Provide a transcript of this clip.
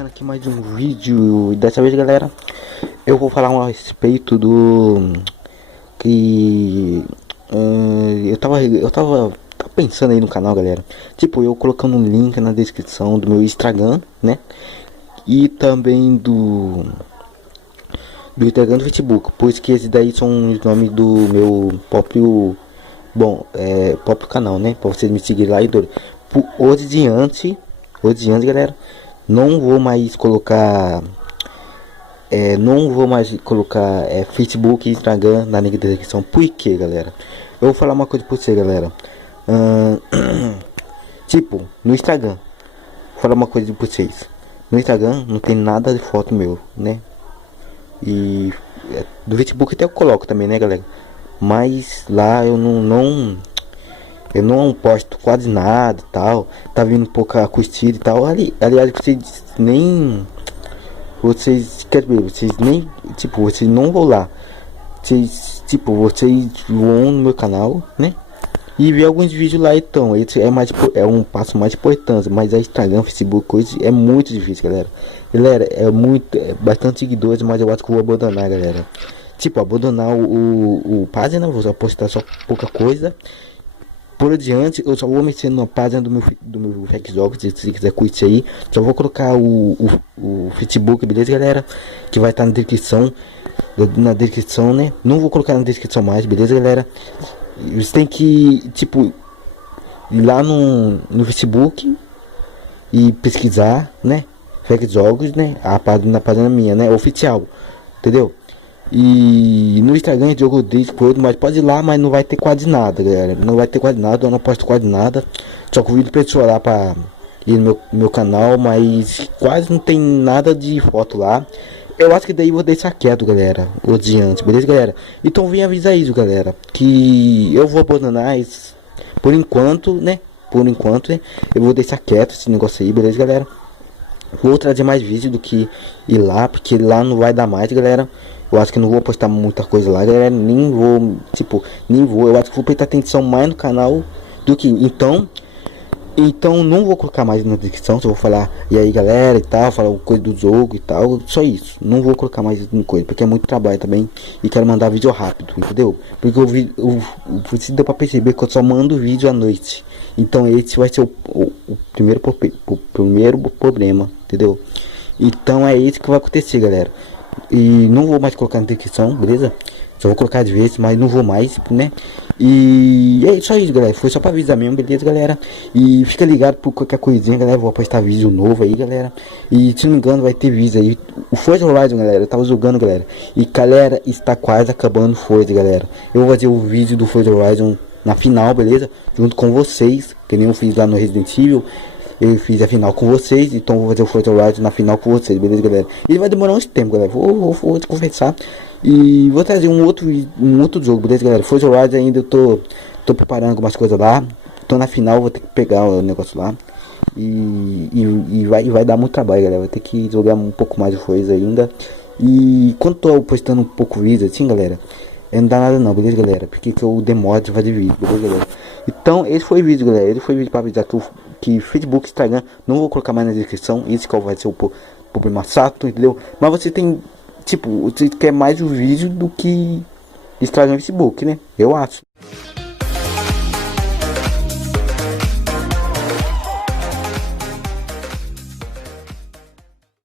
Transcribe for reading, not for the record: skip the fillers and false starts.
começando aqui mais um vídeo. E dessa vez, galera, eu vou falar a respeito do que eu tava pensando aí no canal, galera. Tipo, eu colocando um link na descrição do meu Instagram, né? E também do Instagram do Facebook, pois que esses daí são os nomes do meu próprio, próprio canal, né? Pra vocês me seguirem lá e hoje em diante, galera, não vou mais colocar Facebook e Instagram na link da descrição. Por quê, galera? Eu vou falar uma coisa pra você, galera. Tipo, no Instagram, vou falar uma coisa pra vocês. No Instagram não tem nada de foto meu, né? E do Facebook até eu coloco também, né, galera? Mas lá eu não posto quase nada e tal. Tá vindo pouca curtida e tal. Aliás, vocês nem, tipo, vocês não vão lá. Vocês vão no meu canal, né? E ver alguns vídeos lá, então. Esse é um passo mais importante. Mas a Instagram, Facebook, coisa é muito difícil, galera. Galera, é bastante seguidores, mas eu acho que eu vou abandonar, galera. Tipo, abandonar o página, vou só postar só pouca coisa. Por adiante, eu só vou mexer na página do meu Xbox, se você quiser curtir aí. Só vou colocar o Facebook, beleza, galera? Que vai estar na descrição, né? Não vou colocar na descrição mais, beleza, galera? Você tem que, tipo, ir lá no Facebook e pesquisar, né? Xbox, né? Na página minha, né? Oficial, entendeu? E no Instagram jogo desse coisa, mas pode ir lá, mas não vai ter quase nada, galera. Não vai ter quase nada, eu não posto quase nada. Só convido pessoa lá pra ir no meu canal, mas quase não tem nada de foto lá. Eu acho que daí eu vou deixar quieto, galera, o adiante, beleza, galera? Então vem avisar isso, galera, que eu vou abandonar isso por enquanto, né? Por enquanto, né? Eu vou deixar quieto esse negócio aí, beleza, galera? Vou trazer mais vídeo do que ir lá, porque lá não vai dar mais, galera. Eu acho que não vou postar muita coisa lá, galera. Nem vou. Eu acho que vou prestar atenção mais no canal do que. Então não vou colocar mais na descrição. Só vou falar, e aí, galera, e tal. Falar coisa do jogo e tal. Só isso. Não vou colocar mais coisa, porque é muito trabalho também. E quero mandar vídeo rápido, entendeu? Porque você deu pra perceber que eu só mando vídeo à noite. Então esse vai ser o primeiro problema, entendeu? Então é isso que vai acontecer, galera. E não vou mais colocar na descrição, beleza? Só vou colocar de vez, mas não vou mais, né? E é só isso, galera. Foi só pra avisar mesmo, beleza, galera? E fica ligado por qualquer coisinha, galera. Vou postar vídeo novo aí, galera. E se não me engano, vai ter vídeo aí. O Forza Horizon, galera, eu tava jogando, galera. E galera, está quase acabando o Forza, galera. Eu vou fazer o vídeo do Forza Horizon na final, beleza? Junto com vocês, que nem eu fiz lá no Resident Evil. Eu fiz a final com vocês, então vou fazer o Forza Horizon na final com vocês, beleza, galera? Ele vai demorar uns tempo, galera. Vou te confessar. E vou trazer um outro jogo, beleza, galera? Forza Horizon ainda eu tô preparando algumas coisas lá. Tô na final, vou ter que pegar o negócio lá. E vai dar muito trabalho, galera. Vou ter que jogar um pouco mais de Forza ainda. E quando tô postando um pouco vídeo assim, galera, não dá nada não, beleza, galera? Porque que eu demoro de fazer vídeo, beleza, galera? Então, esse foi o vídeo, galera. Ele foi o vídeo pra avisar que Facebook, Instagram, não vou colocar mais na descrição. Esse que vai ser o problema chato, entendeu? Mas você tem, tipo, você quer mais o vídeo do que Instagram e Facebook, né? Eu acho.